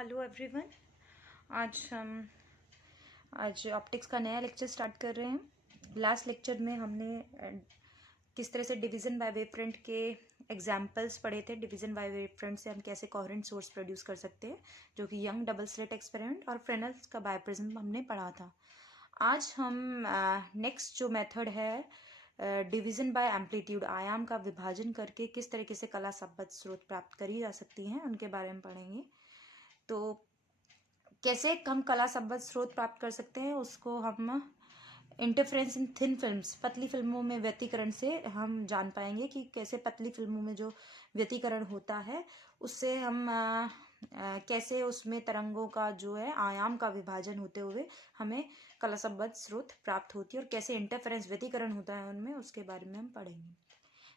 Hello everyone. आज optics का नया लेक्चर स्टार्ट कर रहे हैं। लास्ट लेक्चर में हमने किस तरह से डिवीज़न बाय वेवफ्रंट के एग्जांपल्स पढ़े थे। डिवीज़न बाय वेवफ्रंट से हम कैसे कोहेरेंट सोर्स प्रोड्यूस कर सकते हैं, जो कि यंग डबल स्लिट एक्सपेरिमेंट और फ्रेनेल्स का बायोप्रिज्म हमने पढ़ा था। आज हम नेक्स्ट जो मेथड है डिवीज़न बाय एम्पलीट्यूड, आयाम का विभाजन करके किस तरीके से कला संबद्ध स्रोत प्राप्त करी जा सकती हैं, उनके बारे में पढ़ेंगे। तो कैसे हम कला संबद्ध स्रोत प्राप्त कर सकते हैं, उसको हम इंटरफेरेंस इन थिन फिल्म्स, पतली फिल्मों में व्यतिकरण से हम जान पाएंगे कि कैसे पतली फिल्मों में जो व्यतिकरण होता है उससे हम कैसे उसमें तरंगों का जो है आयाम का विभाजन होते हुए हमें कला संबद्ध स्रोत प्राप्त होती है, और कैसे इंटरफेरेंस व्यतिकरण होता है उनमें, उसके बारे में हम पढ़ेंगे।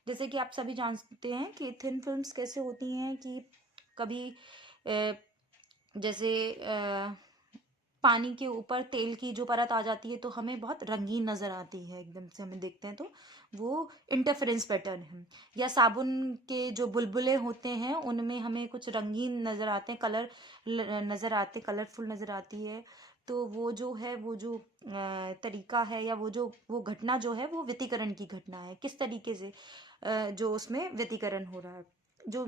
जैसे कि आप सभी जानते हैं कि थिन फिल्म्स कैसे होती हैं कि कभी जैसे पानी के ऊपर तेल की जो परत आ जाती है तो हमें बहुत रंगीन नज़र आती है, एकदम से हमें देखते हैं तो वो इंटरफेरेंस पैटर्न है। या साबुन के जो बुलबुले होते हैं उनमें हमें कुछ रंगीन नज़र आते हैं, कलर नज़र आते, कलरफुल नज़र आती है। तो वो जो है, वो जो तरीका है या वो घटना जो है वो व्यतिकरण की घटना है। किस तरीके से जो उसमें व्यतिकरण हो रहा है, जो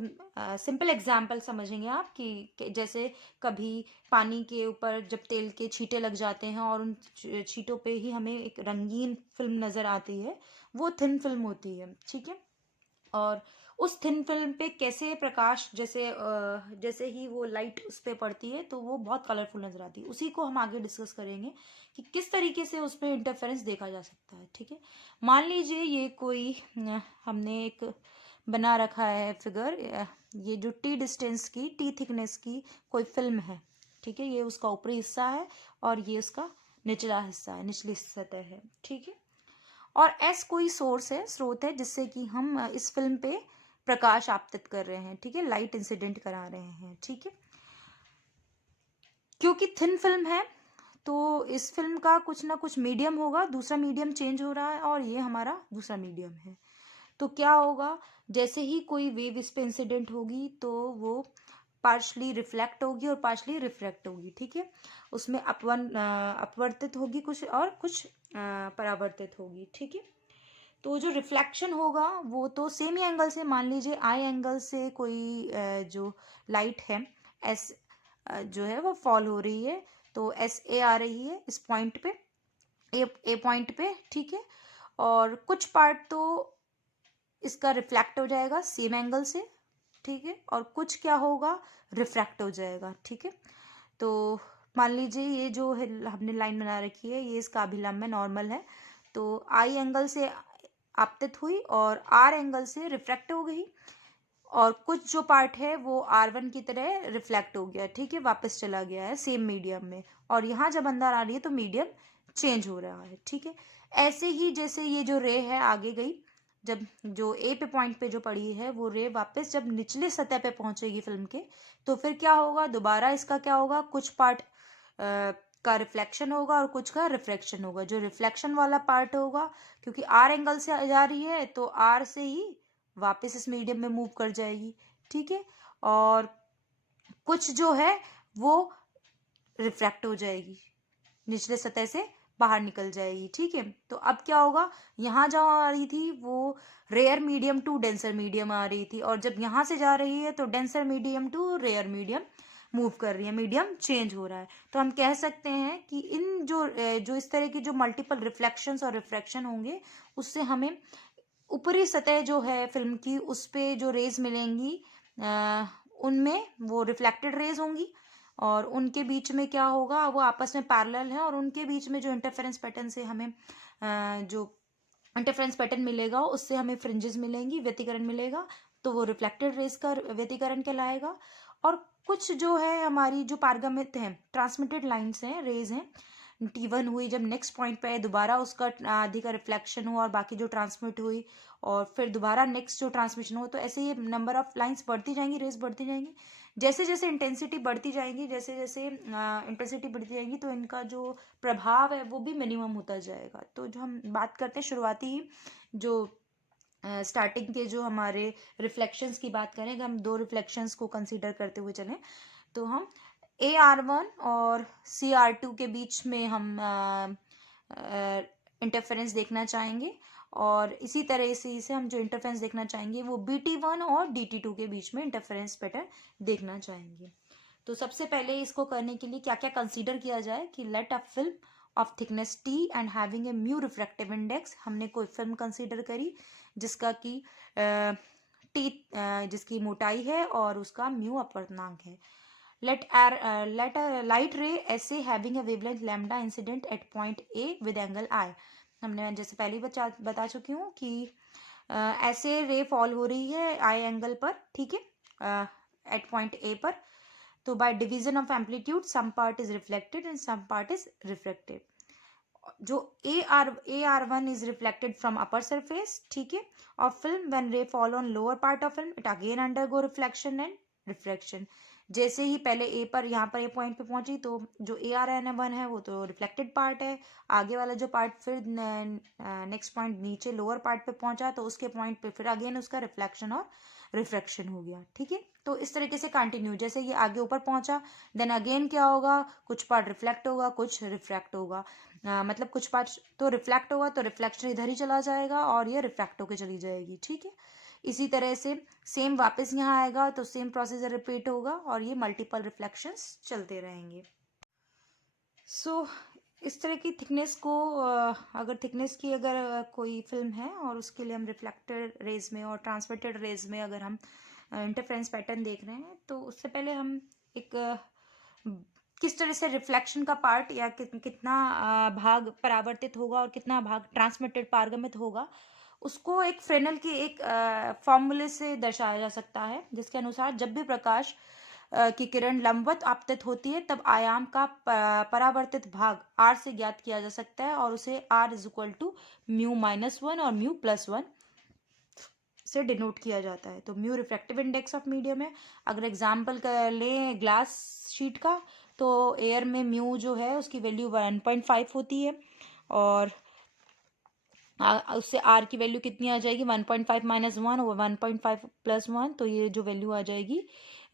सिंपल एग्जाम्पल समझेंगे आप कि जैसे कभी पानी के ऊपर जब तेल के छींटे लग जाते हैं और उन छींटों पे ही हमें एक रंगीन फिल्म नज़र आती है, वो थिन फिल्म होती है, ठीक है। और उस थिन फिल्म पे कैसे प्रकाश जैसे ही वो लाइट उस पर पड़ती है तो वो बहुत कलरफुल नजर आती है। उसी को हम आगे डिस्कस करेंगे कि किस तरीके से उस पर इंटरफेरेंस देखा जा सकता है, ठीक है। मान लीजिए ये कोई हमने एक बना रखा है फिगर, ये जो टी डिस्टेंस की, टी थिकनेस की कोई फिल्म है, ठीक है। ये उसका ऊपरी हिस्सा है और ये उसका निचला हिस्सा है, निचली सतह है, ठीक है। और एस कोई सोर्स है, स्रोत है, जिससे कि हम इस फिल्म पे प्रकाश आपतित कर रहे हैं, ठीक है, लाइट इंसिडेंट करा रहे हैं, ठीक है। क्योंकि थिन फिल्म है तो इस फिल्म का कुछ ना कुछ मीडियम होगा, दूसरा मीडियम चेंज हो रहा है और ये हमारा दूसरा मीडियम है। तो क्या होगा, जैसे ही कोई वेव इस पे इंसिडेंट होगी तो वो पार्शली रिफ्लेक्ट होगी और पार्शली रिफ्रैक्ट होगी, ठीक है। उसमें अपवर्तित होगी कुछ और कुछ परावर्तित होगी, ठीक है। तो जो रिफ्लेक्शन होगा वो तो सेम ही एंगल से, मान लीजिए आई एंगल से कोई जो लाइट है एस जो है वो फॉल हो रही है, तो एस ए आ रही है इस पॉइंट पे, ए पॉइंट पे, ठीक है। और कुछ पार्ट तो इसका रिफ्लेक्ट हो जाएगा सेम एंगल से, ठीक है, और कुछ क्या होगा, रिफ्रैक्ट हो जाएगा, ठीक है। तो मान लीजिए ये जो है हमने लाइन बना रखी है, ये इसका अभिलंब नॉर्मल है, तो आई एंगल से आपतित हुई और आर एंगल से रिफ्रैक्ट हो गई, और कुछ जो पार्ट है वो R1 की तरह रिफ्लेक्ट हो गया, ठीक है, वापस चला गया है सेम मीडियम में, और यहाँ जब अंदर आ रही है तो मीडियम चेंज हो रहा है, ठीक है। ऐसे ही जैसे ये जो रे है आगे गई, जब जो ए पे पॉइंट पे जो पड़ी है वो रे वापस जब निचले सतह पे पहुंचेगी फिल्म के, तो फिर क्या होगा, दोबारा इसका क्या होगा, कुछ पार्ट का रिफ्लेक्शन होगा और कुछ का रिफ्रैक्शन होगा। जो रिफ्लेक्शन वाला पार्ट होगा, क्योंकि आर एंगल से जा रही है तो आर से ही वापस इस मीडियम में मूव कर जाएगी, ठीक है। और कुछ जो है वो रिफ्रैक्ट हो जाएगी, निचले सतह से बाहर निकल जाएगी, ठीक है। तो अब क्या होगा, यहाँ जहाँ आ रही थी वो rare medium to denser medium आ रही थी, और जब यहाँ से जा रही है तो denser medium to rare medium move कर रही है, मीडियम चेंज हो रहा है। तो हम कह सकते हैं कि इन जो इस तरह की जो मल्टीपल रिफ्लेक्शंस और रिफ्रैक्शन होंगे, उससे हमें ऊपरी सतह जो है फिल्म की उस पे जो रेज मिलेंगी उनमें वो रिफ्लेक्टेड रेज होंगी, और उनके बीच में क्या होगा, वो आपस में पैरेलल है, और उनके बीच में जो इंटरफेरेंस पैटर्न से हमें जो इंटरफेरेंस पैटर्न मिलेगा उससे हमें फ्रिंजेस मिलेंगी, व्यतिकरण मिलेगा, तो वो रिफ्लेक्टेड रेज का व्यतिकरण कहलाएगा। और कुछ जो है हमारी जो पारगमित है, ट्रांसमिटेड लाइंस हैं, रेज हैं, T1 हुई, जब नेक्स्ट पॉइंट पे दोबारा उसका आधी का रिफ्लेक्शन हुआ और बाकी जो ट्रांसमिट हुई, और फिर दोबारा नेक्स्ट जो ट्रांसमिशन हुआ, तो ऐसे ये नंबर ऑफ लाइंस बढ़ती जाएंगी, रेस बढ़ती जाएंगी। जैसे जैसे इंटेंसिटी बढ़ती जाएगी, जैसे जैसे इंटेंसिटी बढ़ती जाएगी तो इनका जो प्रभाव है वो भी मिनिमम होता जाएगा। तो जो हम बात करते हैं शुरुआती जो स्टार्टिंग के जो हमारे रिफ्लेक्शंस की बात करें, अगर हम दो रिफ्लेक्शंस को कंसीडर करते हुए चलें, तो हम AR1 और CR2 के बीच में हम इंटरफेरेंस देखना चाहेंगे, और इसी तरह से इसे हम जो इंटरफेरेंस देखना चाहेंगे वो BT1 और DT2 के बीच में इंटरफेरेंस पैटर्न देखना चाहेंगे। तो सबसे पहले इसको करने के लिए क्या क्या कंसीडर किया जाए कि let a film of thickness T and having a mu refractive index. हमने कोई फिल्म कंसीडर करी जिसका कि T जिसकी मोटाई है और उसका म्यू अपवर्तनांक है। Let a light ray SA having a wavelength lambda incident at point A with angle I। हमने जैसे पहले ही बता चुकी हूँ कि ऐसे रे फॉल हो रही है आई एंगल पर, ठीक है, एट पॉइंट ए पर। तो by division of amplitude some part is reflected and some part is refracted. जो AR1 is reflected from upper surface, ठीक है, of film when ray fall on lower part of film it again undergo reflection and refraction. जैसे ही पहले ए पर यहाँ पर ए point पे पहुंची तो जो AR1 है वो तो रिफ्लेक्टेड पार्ट है, आगे वाला जो पार्ट फिर नेक्स्ट पॉइंट नीचे लोअर पार्ट पे पहुंचा तो उसके पॉइंट पे फिर अगेन उसका रिफ्लेक्शन और रिफ्रैक्शन हो गया, ठीक है। तो इस तरीके से कंटिन्यू, जैसे ये आगे ऊपर पहुंचा देन अगेन क्या होगा, कुछ पार्ट रिफ्लेक्ट होगा कुछ रिफ्रैक्ट होगा, मतलब कुछ पार्ट तो रिफ्लेक्ट होगा तो रिफ्लेक्शन इधर ही चला जाएगा और ये रिफ्रैक्ट होकर चली जाएगी, ठीक है। इसी तरह से सेम वापस यहाँ आएगा तो सेम प्रोसीजर रिपीट होगा और ये मल्टीपल रिफ्लेक्शंस चलते रहेंगे। सो इस तरह की थिकनेस को अगर थिकनेस की अगर कोई फिल्म है और उसके लिए हम रिफ्लेक्टेड रेज में और ट्रांसमिटेड रेज में अगर हम इंटरफेरेंस पैटर्न देख रहे हैं तो उससे पहले हम एक किस तरह से रिफ्लेक्शन का पार्ट या कितना भाग परावर्तित होगा और कितना भाग ट्रांसमिटेड पारगमित होगा उसको एक फ्रेनेल की एक फॉर्मूले से दर्शाया जा सकता है, जिसके अनुसार जब भी प्रकाश की किरण लंबवत आपतित होती है तब आयाम का परावर्तित भाग R से ज्ञात किया जा सकता है और उसे R इज इक्वल टू μ-1 और μ+1 से डिनोट किया जाता है। तो mu refractive index of medium है। अगर एग्जाम्पल कर लें ग्लास शीट का तो एयर में म्यू जो है उसकी वैल्यू 1.5 होती है और उससे आर की वैल्यू कितनी आ जाएगी 1.5 - 1 और 1.5 + 1, तो ये जो वैल्यू आ जाएगी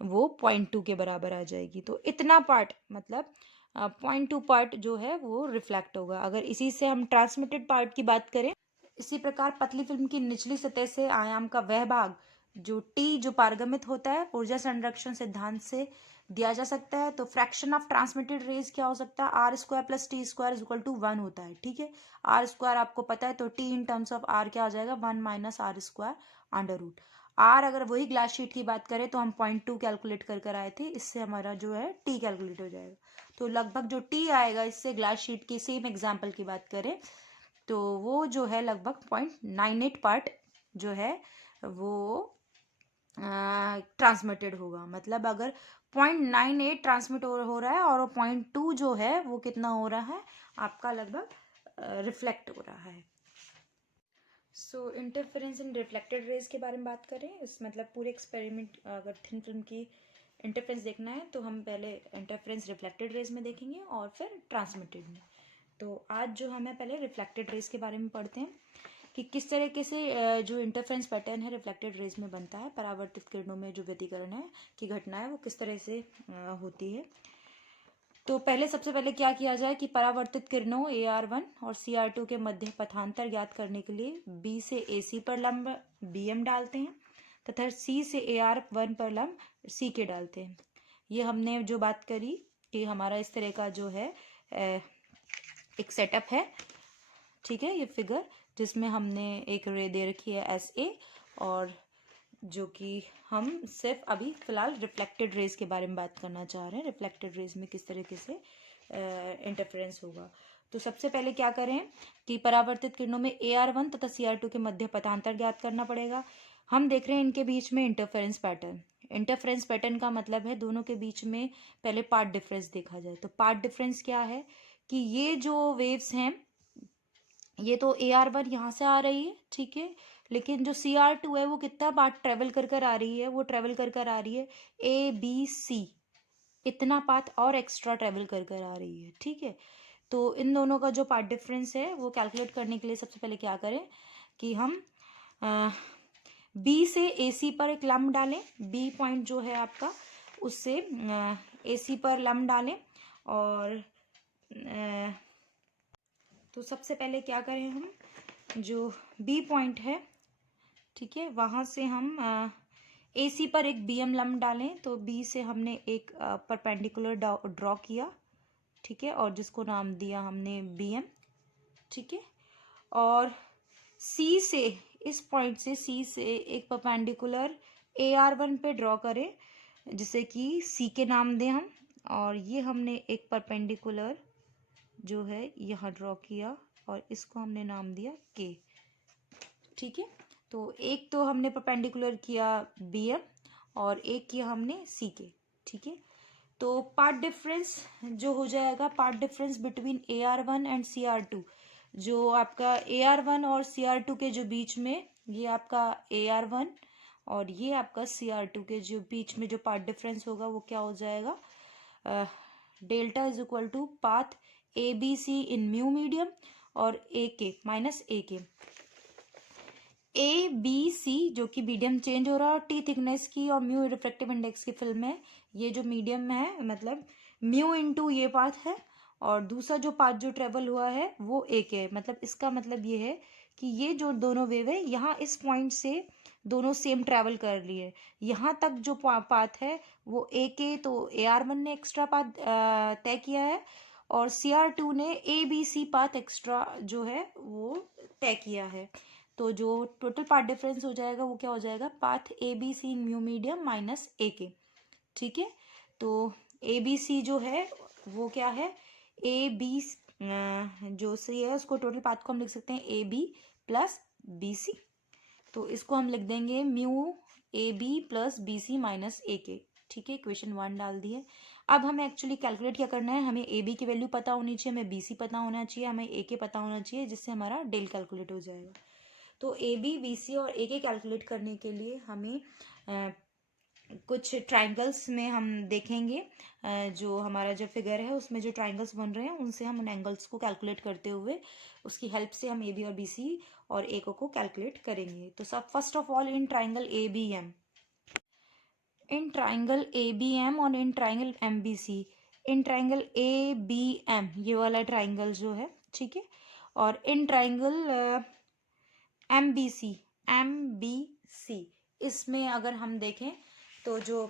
वो 0.2 के बराबर आ जाएगी। तो इतना पार्ट मतलब 0.2 पार्ट जो है वो रिफ्लेक्ट होगा। अगर इसी से हम ट्रांसमिटेड पार्ट की बात करें, इसी प्रकार पतली फिल्म की निचली सतह से आयाम का वह भाग जो टी जो पारगमित होता है ऊर्जा संरक्षण सिद्धांत से दिया जा सकता है। तो फ्रैक्शन ऑफ ट्रांसमिटेड रेज क्या हो सकता है, R² + T² इक्वल टू 1 होता है, ठीक है। R² आपको पता है तो T in terms of R क्या हो जाएगा 1 - R² √। R अगर वही ग्लास शीट की बात करें तो हम 0.2 कैलकुलेट कर आए थे, इससे हमारा जो है T कैलकुलेट हो जाएगा। तो लगभग जो T आएगा इससे ग्लास शीट की सेम एग्जाम्पल की बात करें तो वो जो है लगभग 0.98 पार्ट जो है वो ट्रांसमिटेड होगा। मतलब अगर 0.98 ट्रांसमिट हो रहा है और 0.2 जो है वो कितना हो रहा है आपका लगभग रिफ्लेक्ट हो रहा है। सो इंटरफेरेंस इन रिफ्लेक्टेड रेज के बारे में बात करें, इस मतलब पूरे एक्सपेरिमेंट अगर थिन फिल्म की इंटरफेरेंस देखना है तो हम पहले इंटरफेरेंस रिफ्लेक्टेड रेज में देखेंगे और फिर ट्रांसमिटेड में। तो आज जो हमें पहले रिफ्लेक्टेड रेज के बारे में पढ़ते हैं कि किस तरीके से जो इंटरफेरेंस पैटर्न है रिफ्लेक्टेड रेज में बनता है, परावर्तित किरणों में जो व्यतिकरण है की घटना है वो किस तरह से होती है। तो पहले सबसे पहले क्या किया जाए कि परावर्तित किरणों AR1 और CR2 के मध्य पथांतर ज्ञात करने के लिए B से AC पर लंब BM डालते हैं तथा C से AR1 पर लंब CK डालते हैं। ये हमने जो बात करी कि हमारा इस तरह का जो है एक सेटअप है, ठीक है, ये फिगर जिसमें हमने एक रे दे रखी है SA और जो कि हम सिर्फ अभी फिलहाल रिफ्लेक्टेड रेज के बारे में बात करना चाह रहे हैं, रिफ्लेक्टेड रेज में किस तरीके से इंटरफेरेंस होगा। तो सबसे पहले क्या करें कि परावर्तित किरणों में AR1 तथा CR2 के मध्य पथांतर ज्ञात करना पड़ेगा। हम देख रहे हैं इनके बीच में इंटरफेरेंस पैटर्न। इंटरफेरेंस पैटर्न का मतलब है दोनों के बीच में पहले पार्ट डिफरेंस देखा जाए। तो पार्ट डिफरेंस क्या है कि ये जो वेव्स हैं ये तो AR1 यहाँ से आ रही है, ठीक है, लेकिन जो CR2 है वो कितना पार्ट ट्रेवल कर आ रही है, वो ट्रेवल कर आ रही है ABC, इतना पाथ और एक्स्ट्रा ट्रेवल कर आ रही है, ठीक है। तो इन दोनों का जो पार्ट डिफरेंस है वो कैलकुलेट करने के लिए सबसे पहले क्या करें कि हम B से AC पर एक लंब डालें। B पॉइंट जो है आपका उससे AC पर लंब डालें और तो सबसे पहले क्या करें, हम जो B पॉइंट है, ठीक है, वहाँ से हम AC पर एक BM लंब डालें। तो B से हमने एक परपेंडिकुलर ड्रॉ किया, ठीक है, और जिसको नाम दिया हमने BM, ठीक है। और C से, इस पॉइंट से C से एक परपेंडिकुलर AR1 पे ड्रॉ करें, जिसे कि C के नाम दें हम। और ये हमने एक परपेंडिकुलर जो है यहाँ ड्रॉ किया और इसको हमने नाम दिया K, ठीक है। तो एक तो हमने परपेंडिकुलर किया BM और एक किया हमने CK, ठीक है। तो पार्ट डिफरेंस जो हो जाएगा, path difference between AR1 and CR2, जो आपका AR1 और CR2 के जो बीच में, ये आपका AR1 और ये आपका CR2 के जो बीच में जो पार्ट डिफरेंस होगा वो क्या हो जाएगा, delta is equal to path ABC in mu medium और AK माइनस AK। ABC जो कि मीडियम चेंज हो रहा है, और T थिकनेस की और म्यू रिफ्रैक्टिव इंडेक्स की फिल्म है। ये जो मीडियम है मतलब म्यू इंटू ये पाथ है, और दूसरा जो पाथ जो ट्रेवल हुआ है वो AK है। मतलब इसका मतलब ये है कि ये जो दोनों वेव है यहाँ इस पॉइंट से दोनों सेम ट्रैवल कर लिए, यहाँ तक जो पाथ है वो AK, तो AR1 ने एक्स्ट्रा पाथ तय किया है और CR2 ने ABC पाथ एक्स्ट्रा जो है वो तय किया है। तो जो टोटल पाथ डिफरेंस हो जाएगा वो क्या हो जाएगा, path ABC mu medium minus AK, ठीक है। तो ABC जो है वो क्या है, AB जो सी है उसको टोटल पाथ को हम लिख सकते हैं AB प्लस BC। तो इसको हम लिख देंगे mu AB plus BC minus AK, ठीक है। इक्वेशन 1 डाल दिए। अब हमें एक्चुअली कैलकुलेट क्या करना है, हमें AB की वैल्यू पता होनी चाहिए, हमें BC पता होना चाहिए, हमें AK पता होना चाहिए, जिससे हमारा डेल कैलकुलेट हो जाएगा। तो AB BC और AK कैलकुलेट करने के लिए हमें कुछ ट्राइंगल्स में हम देखेंगे, जो हमारा जो फिगर है उसमें जो ट्राइंगल्स बन रहे हैं उनसे हम उन एंगल्स को कैलकुलेट करते हुए उसकी हेल्प से हम AB और BC और AK को कैलकुलेट करेंगे। तो सब first of all in triangle ABM, in triangle ABM और in triangle MBC, in triangle ABM ये वाला ट्राइंगल जो है, ठीक है, और इन ट्राइंगल MBC इसमें अगर हम देखें तो जो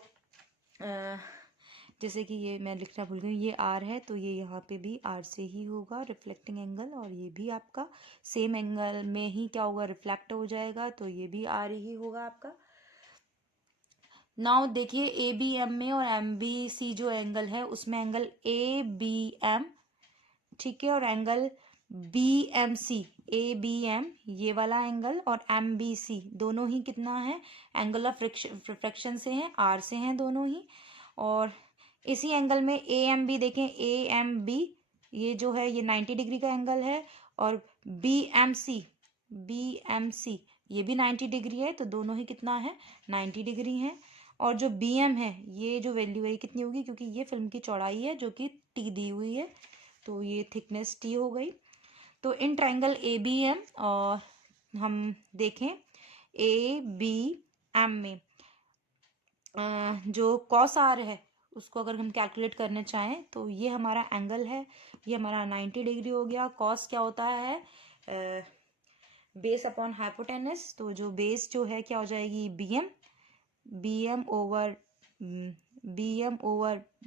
जैसे कि ये मैं लिखना भूल गई, ये R है तो ये यहाँ पे भी R से ही होगा रिफ्लेक्टिंग एंगल, और ये भी आपका सेम एंगल में ही क्या होगा, रिफ्लेक्ट हो जाएगा, तो ये भी R ही होगा आपका। नाउ देखिए ABM में और MBC जो एंगल है उसमें एंगल ABM, ठीक है, और एंगल ABM ये वाला एंगल और MBC दोनों ही कितना है, एंगल ऑफ रिफ्रैक्शन से हैं, R से हैं दोनों ही। और इसी एंगल में AMB देखें, AMB ये जो है ये 90 डिग्री का एंगल है, और BMC ये भी 90 डिग्री है, तो दोनों ही कितना है, 90 डिग्री है। और जो BM है ये जो वैल्यू है ये कितनी होगी, क्योंकि ये फिल्म की चौड़ाई है जो कि T दी हुई है, तो ये थिकनेस T हो गई। तो इन ट्राइंगल ABM और हम देखें ABM में जो कॉस R है उसको अगर हम कैलकुलेट करना चाहें तो ये हमारा एंगल है, ये हमारा 90 डिग्री हो गया। कॉस क्या होता है, बेस अपॉन हाइपोटेनस, तो जो बेस जो है क्या हो जाएगी, BM ओवर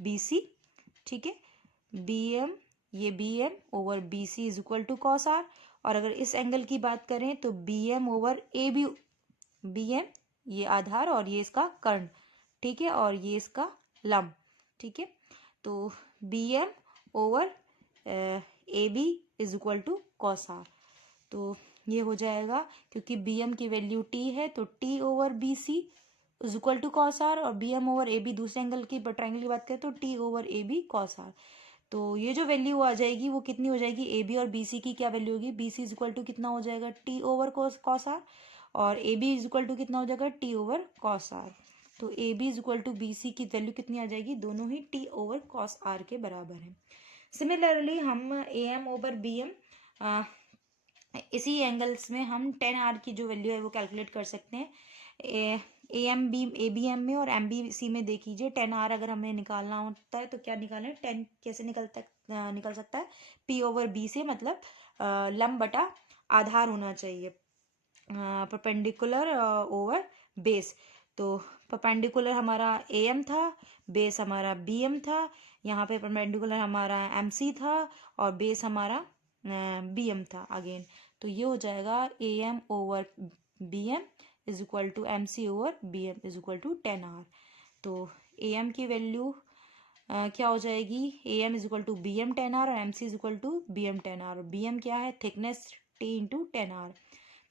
BC, ठीक है, BM over BC is equal to cos R। और अगर इस एंगल की बात करें तो BM ओवर AB, BM ये आधार और ये इसका कर्ण, ठीक है, और ये इसका लंब, ठीक है। तो BM over AB is equal to cos R। तो ये हो जाएगा, क्योंकि BM की वैल्यू T है तो T over BC is equal to cos R, और BM ओवर AB दूसरे एंगल की ट्राइंगल की बात करें तो T over AB cos R। तो ये जो वैल्यू आ जाएगी वो कितनी हो जाएगी, AB और BC की क्या वैल्यू होगी, BC इज इक्वल टू कितना हो जाएगा, T ओवर कॉस R, और AB इज इक्वल टू कितना हो जाएगा, T ओवर कॉस R। तो AB is equal to BC की वैल्यू कितनी आ जाएगी, दोनों ही T ओवर कॉस R के बराबर है। सिमिलरली हम AM ओवर BM इसी एंगल्स में हम 10R की जो वैल्यू है वो कैलकुलेट कर सकते हैं। ABM में और MBC में देखिए 10R अगर हमें निकालना होता है तो क्या निकालें, 10 कैसे निकल सकता है, P/B से, मतलब लंब बटा आधार होना चाहिए, परपेंडिकुलर ओवर बेस। तो परपेंडिकुलर हमारा AM था, बेस हमारा BM था, यहाँ पे परपेंडिकुलर हमारा MC था और बेस हमारा BM था अगेन। तो ये हो जाएगा AM/BM is equal to MC over BM is equal to 10R। तो AM की वैल्यू क्या हो जाएगी, AM is equal to BM 10R और MC is equal to BM 10R। BM क्या है, थिकनेस T इंटू 10R।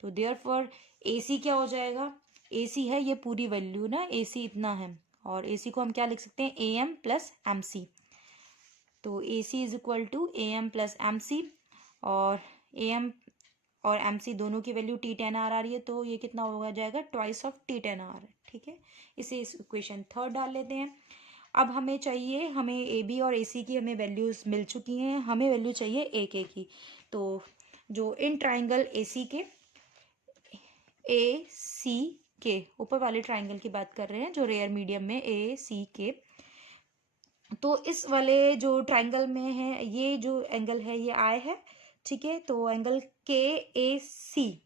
तो देयरफॉर AC क्या हो जाएगा, AC है ये पूरी वैल्यू ना, AC इतना है, और AC को हम क्या लिख सकते हैं, AM प्लस MC। तो AC is equal to AM plus MC, और AM और MC दोनों की वैल्यू T10R आ रही है, तो ये कितना होगा जाएगा, ट्वाइस ऑफ T10R। ठीक है, इसे इस इक्वेशन थर्ड डाल लेते हैं। अब हमें चाहिए, हमें AB और AC की हमें वैल्यूज मिल चुकी हैं, हमें वैल्यू चाहिए AK की। तो जो इन ट्राइंगल AC के के ऊपर वाले ट्राइंगल की बात कर रहे हैं, जो रेयर मीडियम में के, तो इस वाले जो ट्राइंगल में है, ये जो एंगल है ये I है। ठीक है, तो एंगल KAC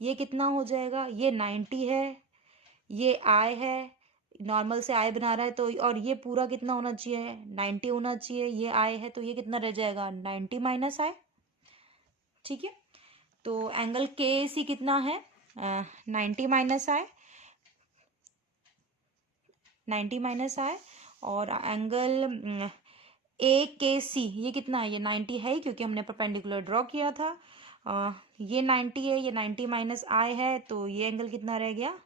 ये कितना हो जाएगा, ये 90 है, ये I है, नॉर्मल से I बना रहा है, तो और ये पूरा कितना होना चाहिए, 90 होना चाहिए, ये I है, तो ये कितना रह जाएगा, 90 माइनस I। ठीक है, तो एंगल KAC कितना है, 90 माइनस I, 90 माइनस I, और एंगल AKC ये कितना है, ये 90 है क्योंकि हमने परपेंडिकुलर ड्रॉ किया था। ये 90 है, ये 90 माइनस I है, तो ये एंगल कितना रह गया,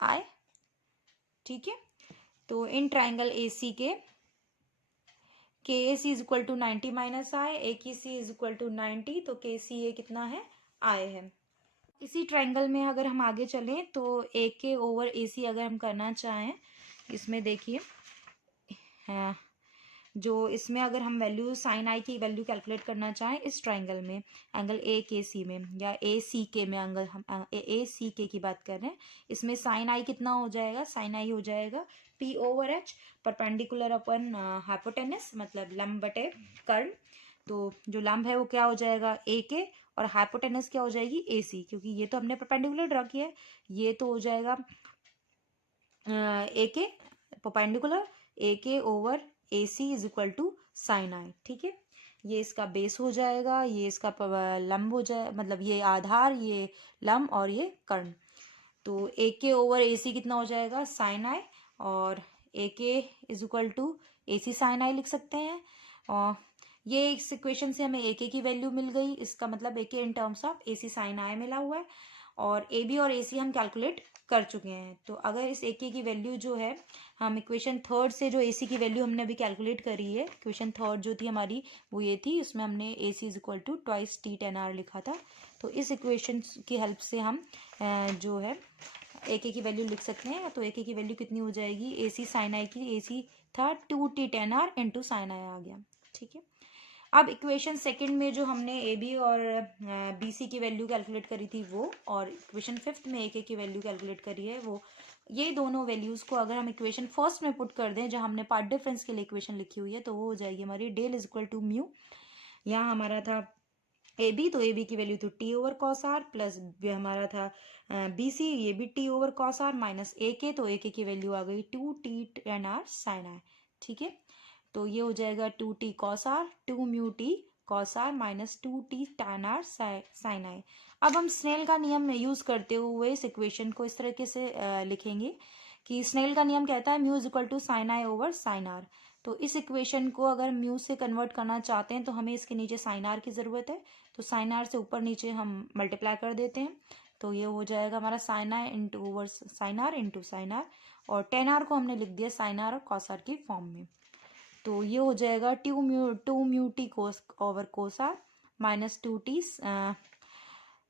I। ठीक है, तो इन ट्राइंगल AC के KAC is equal to 90 minus I, AKC is equal to 90, तो KC ये कितना है, I है। इसी ट्राइंगल में अगर हम आगे चलें तो AK ओवर AC अगर हम करना चाहें, इसमें देखिए जो इसमें अगर हम वैल्यू साइन आई की वैल्यू कैलकुलेट करना चाहें इस ट्राइंगल में, एंगल AKC में या ACK में, एंगल हम ACK की बात कर रहे हैं, इसमें साइन आई कितना हो जाएगा, साइन आई हो जाएगा P/H परपेंडिकुलर अपन हाइपोटेनस, मतलब लंब बटे कर्ण। तो जो लंब है वो क्या हो जाएगा AK, और हाइपोटेनस क्या हो जाएगी AC, क्योंकि ये तो हमने परपेंडिकुलर ड्रॉ किया है, ये तो हो जाएगा AK perpendicular AK over AC is equal to sine i. ठीक है, ये इसका बेस हो जाएगा, ये इसका लंब हो जाए, मतलब ये आधार, ये लंब और ये कर्ण। तो AK ओवर AC कितना हो जाएगा, साइन आई, और AK is equal to AC sine i लिख सकते हैं। और ये इस इक्वेशन से हमें AK की वैल्यू मिल गई, इसका मतलब AK in terms of AC sine i मिला हुआ है, और AB और AC हम कैलकुलेट कर चुके हैं। तो अगर इस AK की वैल्यू जो है, हम इक्वेशन थर्ड से जो AC की वैल्यू हमने अभी कैलकुलेट करी है, इक्वेशन थर्ड जो थी हमारी वो ये थी, उसमें हमने AC is equal to twice T10R लिखा था। तो इस इक्वेशन की हेल्प से हम जो है AK की वैल्यू लिख सकते हैं। तो AK की वैल्यू कितनी हो जाएगी, AC साइन आई की AC था 2T10R इंटू साइन आई आ गया। ठीक है, अब इक्वेशन सेकंड में जो हमने AB और BC की वैल्यू कैलकुलेट करी थी वो, और इक्वेशन फिफ्थ में AK की वैल्यू कैलकुलेट करी है वो, ये दोनों वैल्यूज को अगर हम इक्वेशन फर्स्ट में पुट कर दें, जहां हमने पार्ट डिफरेंस के लिए इक्वेशन लिखी हुई है, तो वो हो जाएगी हमारी del is equal to mu. यहाँ हमारा था AB, तो AB की वैल्यू तो T over cos R, plus हमारा था BC, ये भी T over cos are, minus AK, तो AK की वैल्यू आ गई 2T10R साइन आई। ठीक है, तो ये हो जाएगा 2T cos r, 2 mu T cos are minus 2T tan R sine i. अब हम स्नेल का नियम यूज करते हुए इस इक्वेशन को इस तरीके से लिखेंगे कि स्नेल का नियम कहता है mu is equal to sine I over sine R. तो इस इक्वेशन को अगर म्यू से कन्वर्ट करना चाहते हैं तो हमें इसके नीचे साइन आर की ज़रूरत है, तो साइन आर से ऊपर नीचे हम मल्टीप्लाई कर देते हैं, तो ये हो जाएगा हमारा sine i into over sine are into sine r, और 10R को हमने लिख दिया साइन आर और कॉस आर की फॉर्म में। तो ये हो जाएगा 2 mu T cos over cos r minus 2T,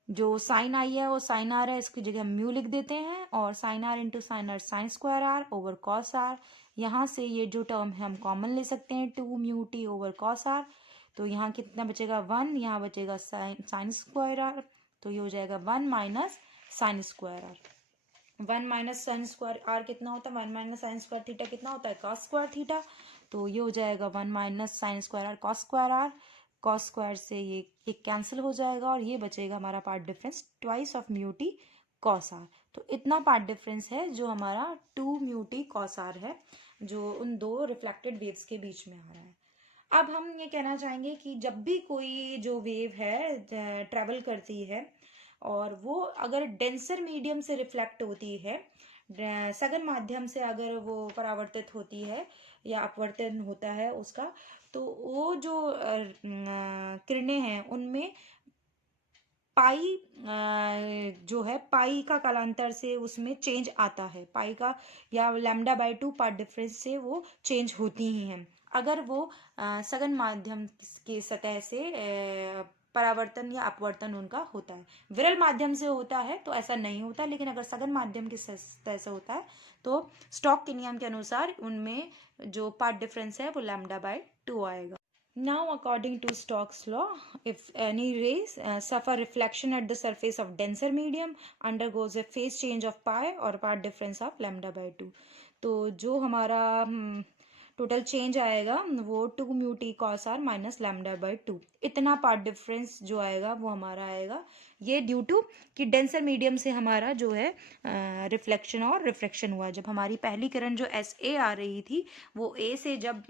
जो साइन आई है वो साइन आर है, इसकी जगह म्यू लिख देते हैं, और sine are into sine R sine square R over cos R. यहाँ से ये जो टर्म है हम कॉमन ले सकते हैं, 2 mu T over cos R, तो यहाँ कितना बचेगा 1, यहाँ बचेगा साइन स्क्वायर आर तो ये हो जाएगा 1 minus sine square R. 1 minus sine square R कितना होता है, 1 माइनस साइन स्क्वायर थीटा कितना होता है, कॉस स्क्वायर थीटा। तो ये हो जाएगा 1 minus sine square R cos square R. Cos square से ये एक कैंसिल हो जाएगा और ये बचेगा हमारा part difference twice of mu T cos R. तो इतना पार्ट डिफरेंस है जो हमारा 2 म्यू टी कॉस आर है, जो उन दो रिफ्लेक्टेड वेव्स के बीच में आ रहा है। अब हम ये कहना चाहेंगे कि जब भी कोई जो वेव है ट्रेवल करती है और वो अगर डेंसर मीडियम से रिफ्लेक्ट होती है, सघन माध्यम से अगर वो परावर्तित होती है या अपवर्तन होता है उसका, तो वो जो किरणें हैं उनमें पाई जो है पाई का कालांतर से उसमें चेंज आता है, पाई का या λ/2 पार्ट डिफरेंस से वो चेंज होती ही हैं अगर वो सघन माध्यम की सतह से परावर्तन या अपवर्तन उनका होता है। विरल माध्यम से होता है तो ऐसा नहीं होता, लेकिन अगर सघन माध्यम की सतह से होता है तो स्टोक के नियम के अनुसार उनमें जो पार्ट डिफरेंस है वो λ/2 आएगा। Now, according to Stokes' law, if any rays suffer reflection at the surface of denser medium, undergoes a phase change of pi or part difference of λ/2. तो जो हमारा टोटल चेंज आएगा वो 2 mu T cos are minus λ/2, इतना path difference जो आएगा वो हमारा आएगा। ये ड्यू टू कि डेंसर मीडियम से हमारा जो है रिफ्लेक्शन और रिफ्रैक्शन हुआ। जब हमारी पहली किरण जो एस ए आ रही थी वो ए से जब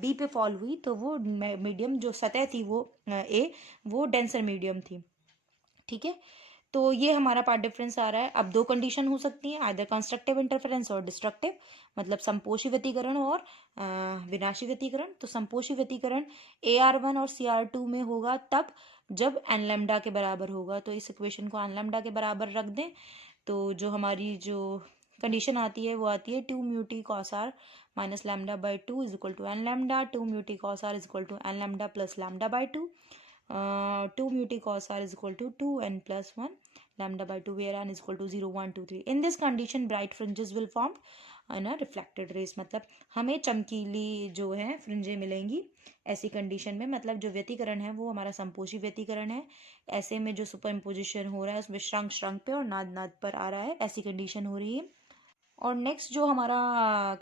बी पे फॉल हुई तो वो मीडियम जो सतह थी वो ए वो डेंसर मीडियम थी। ठीक है, तो ये हमारा पार्ट डिफरेंस आ रहा है। अब दो कंडीशन हो सकती हैं, आइदर कंस्ट्रक्टिव इंटरफेरेंस और डिस्ट्रक्टिव, मतलब संपोषी व्यतिकरण और विनाशी व्यतिकरण। तो संपोषी व्यतिकरण AR1 और CR2 में होगा तब जब n लैम्डा के बराबर होगा। तो इस इक्वेशन को n लैम्डा के बराबर रख दें तो जो हमारी जो कंडीशन आती है वो आती है 2 mu T cos are minus λ/2 is equal to n lambda, 2 mu T cos are is equal to n lambda plus λ/2, 2 mu t cos r is equal to 2n plus 1 λ/2 where n is equal to 0, 1, 2, 3. In this condition bright fringes will form in a reflected rays, मतलब हमें चमकीली जो है फ्रिंजें मिलेंगी ऐसी condition में। मतलब जो व्यतिकरण है वो हमारा संपोषी व्यतिकरण है, ऐसे में जो सुपर इम्पोजिशन हो रहा है उसमें श्रंक श्रंक पे और नाद नाद पर आ रहा है, ऐसी कंडीशन हो रही है। और नेक्स्ट जो हमारा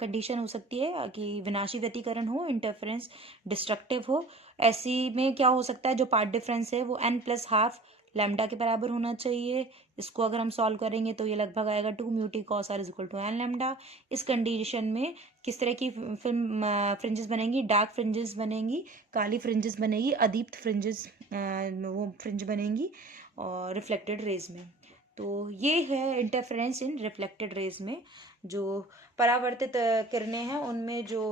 कंडीशन हो सकती है कि विनाशी व्यतिकरण हो, इंटरफेरेंस डिस्ट्रक्टिव हो। ऐसी में क्या हो सकता है, जो पार्ट डिफरेंस है वो n प्लस हाफ लैम्डा के बराबर होना चाहिए। इसको अगर हम सॉल्व करेंगे तो ये लगभग आएगा 2 mu T cos are is equal to n lambda. इस कंडीशन में किस तरह की फ्रिंजेस बनेंगी, डार्क फ्रिंजेस बनेंगी, काली फ्रिंजेस बनेगी, अदीप्त फ्रिंजेस वो फ्रिंज बनेंगी और रिफ्लेक्टेड रेज में। तो ये है इंटरफेरेंस इन रिफ्लेक्टेड रेज में। जो परावर्तित किरणें हैं उनमें जो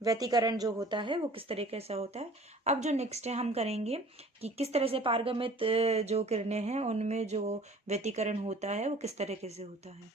व्यतिकरण जो होता है वो किस तरीके से होता है। अब जो नेक्स्ट है हम करेंगे कि किस तरह से पारगमित जो किरणें हैं उनमें जो व्यतिकरण होता है वो किस तरीके से होता है।